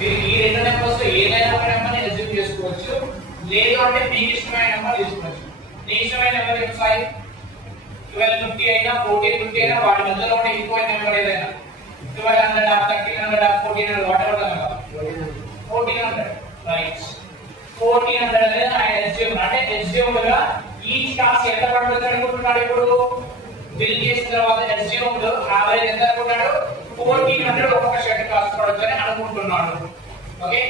మీరు ఈ రెండు నెంబర్స్ ఏదైనా ఒక నెంబర్ని అజ్యూమ్ చేసుకోవచ్చు, లేదు అంటే మీకు ఇష్టమైన నెంబర్ తీసుకోవచ్చు. మీ ఇష్టమైన నెంబర్ ఎంత సాయి? 1250 అయినా 1450 అయినా వాటి మధ్యలో ఉండే ఇంకో నెంబర్ ఏదైనా 1200 1300 1400 వాటెవర్ నెంబర్ 1400 రైట్. 1400 అనేది ఆయన అజ్యూమ్ అంటే అజ్యూమ్డ్ గా ఈచ్ టాస్క్ ఎంత పడుతుంది అనుకుంటున్నాడు ఇప్పుడు బిల్ చేసిన తర్వాత అజ్యూమ్డ్ యావరేజ్ ఎంత అనుకుంటున్నాడు 1400 ఒక్కొక్క షర్ట్ కాస్ట్ పడుతుందని అనుకుంటున్నాడు. ఓకే,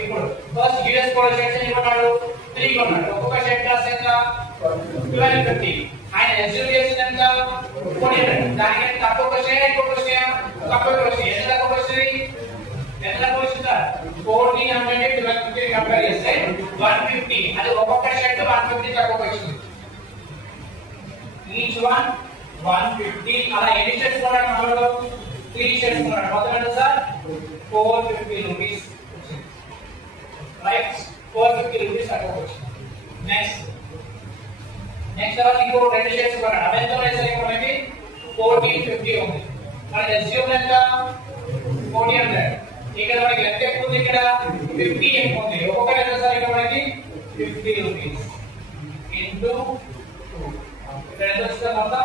ఇప్పుడు ఫస్ట్ యూఎస్ పోలో షర్ట్స్ ఇవ్వన్నాడు 3 కొన్నాడు, ఒక్కొక్క షర్ట్ కాస్ట్ ఎంత 1250. ఆయన అజ్యూమ్ చేసిన ఎంత 1400. దానికంటే తక్కువ క్వశ్చన్ ఎక్కువ క్వశ్చన్ తక్కువ క్వశ్చన్ ఎంత తక్కువ క్వశ్చన్ ఎంత తక్కువ క్వశ్చన్ 1400 1250 కంపేర్ చేస్తే 150. అది ఒక్కొక్క షర్ట్ 150 తక్కువ క్వశ్చన్. Each one 150. అలా ఎన్ని షర్ట్స్ కొన్నాడు మనలో 3 షర్ట్స్ కొన్నాడు. మొత్తం ఎంత సార్ 450 రూపీస్ రైట్. 450 రూపీస్ తక్కువ క్వశ్చన్. నెక్స్ట్ తర్వాత ఇంకో 2 షర్ట్స్ కొన్నాడు. అవి ఎంత ఉన్నాయి సార్? మనకి 1450 ఉంది. మన అజ్యూమ్ ఎంత 1400. ఇక్కడ మనకి ఎంత ఎక్కువ ఉంది? ఇక్కడ 50 ఎక్కువ ఉంది. ఒక్కొక్కటి ఎంత సార్? ఇక్కడ మనకి 50 రూపీస్ ఇంటూ 2. ఇక్కడ ఎంత వస్తుంది మొత్తం?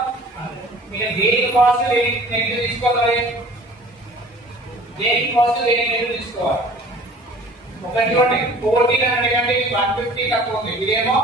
మీరు దేనికి కాస్ట్ నెగిటివ్ తీసుకోవాలి, దేనికి కాస్ట్ దేనికి నెగిటివ్ తీసుకోవాలి. ఒకటి 1400 కంటే 150 తక్కువ ఉంది. ఇదేమో